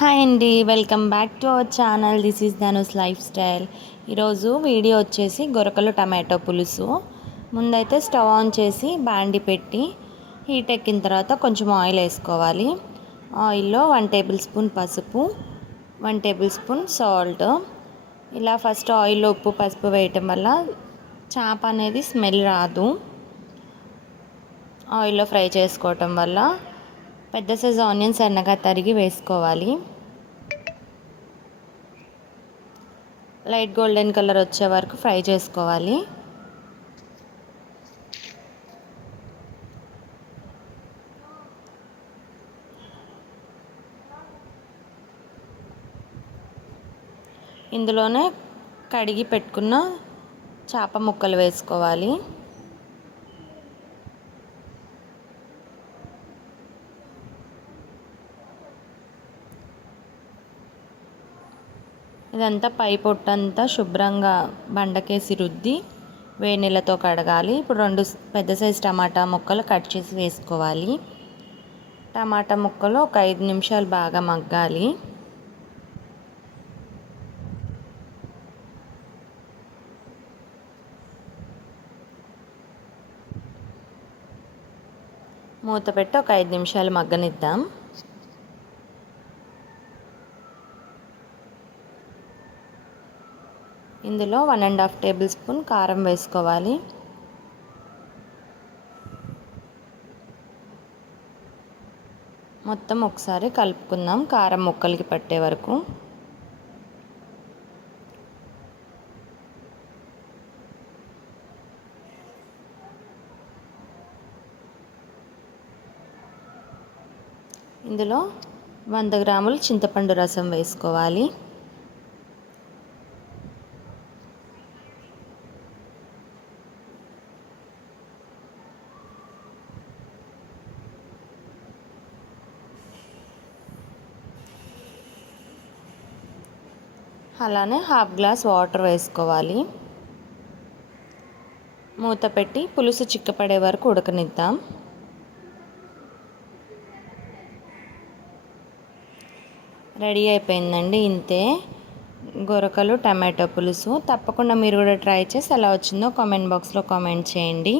Hi అండి, welcome back to our channel. This is Dhanush life style. ఈరోజు video వచ్చేసి గొరకలు tomato పులుసు. ముందైతే స్టవ్ ఆన్ చేసి బాండి పెట్టి హీట్ ఎక్కిన తర్వాత కొంచెం ఆయిల్ వేసుకోవాలి. ఆయిల్లో 1 టేబుల్ స్పూన్ పసుపు, 1 టేబుల్ స్పూన్ సాల్ట్. ఇలా ఫస్ట్ ఆయిల్లో ఉప్పు పసుపు వేయటం వల్ల చేప అనేది స్మెల్ రాదు. ఆయిల్లో ఫ్రై చేసుకోవటం వల్ల పెద్ద సైజు ఆనియన్స్ సన్నగా తరిగి వేసుకోవాలి. లైట్ గోల్డెన్ కలర్ వచ్చే వరకు ఫ్రై చేసుకోవాలి. ఇందులోనే కడిగి పెట్టుకున్న చేప ముక్కలు వేసుకోవాలి. ఇదంతా పై పొట్టంతా శుభ్రంగా బండకేసి రుద్ది వేడి నీళ్ళతో కడగాలి. ఇప్పుడు 2 పెద్ద సైజు టమాటా ముక్కలు కట్ చేసి వేసుకోవాలి. టమాటా ముక్కలు ఒక 5 నిమిషాలు బాగా మగ్గాలి. మూత పెట్టి ఒక 5 నిమిషాలు మగ్గనిద్దాం. ఇందులో 1½ టేబుల్ స్పూన్ కారం వేసుకోవాలి. మొత్తం ఒకసారి కలుపుకుందాం కారం ముక్కలకి పట్టే వరకు. ఇందులో 100 గ్రాములు చింతపండు రసం వేసుకోవాలి. అలానే 1/2 గ్లాస్ వాటర్ వేసుకోవాలి. మూత పెట్టి పులుసు చిక్కపడే వరకు ఉడకనిద్దాం. రెడీ అయిపోయిందండి. ఇంతే గొరకలు టమాటో పులుసు. తప్పకుండా మీరు కూడా ట్రై చేసి ఎలా వచ్చిందో కామెంట్ బాక్స్లో కామెంట్ చేయండి.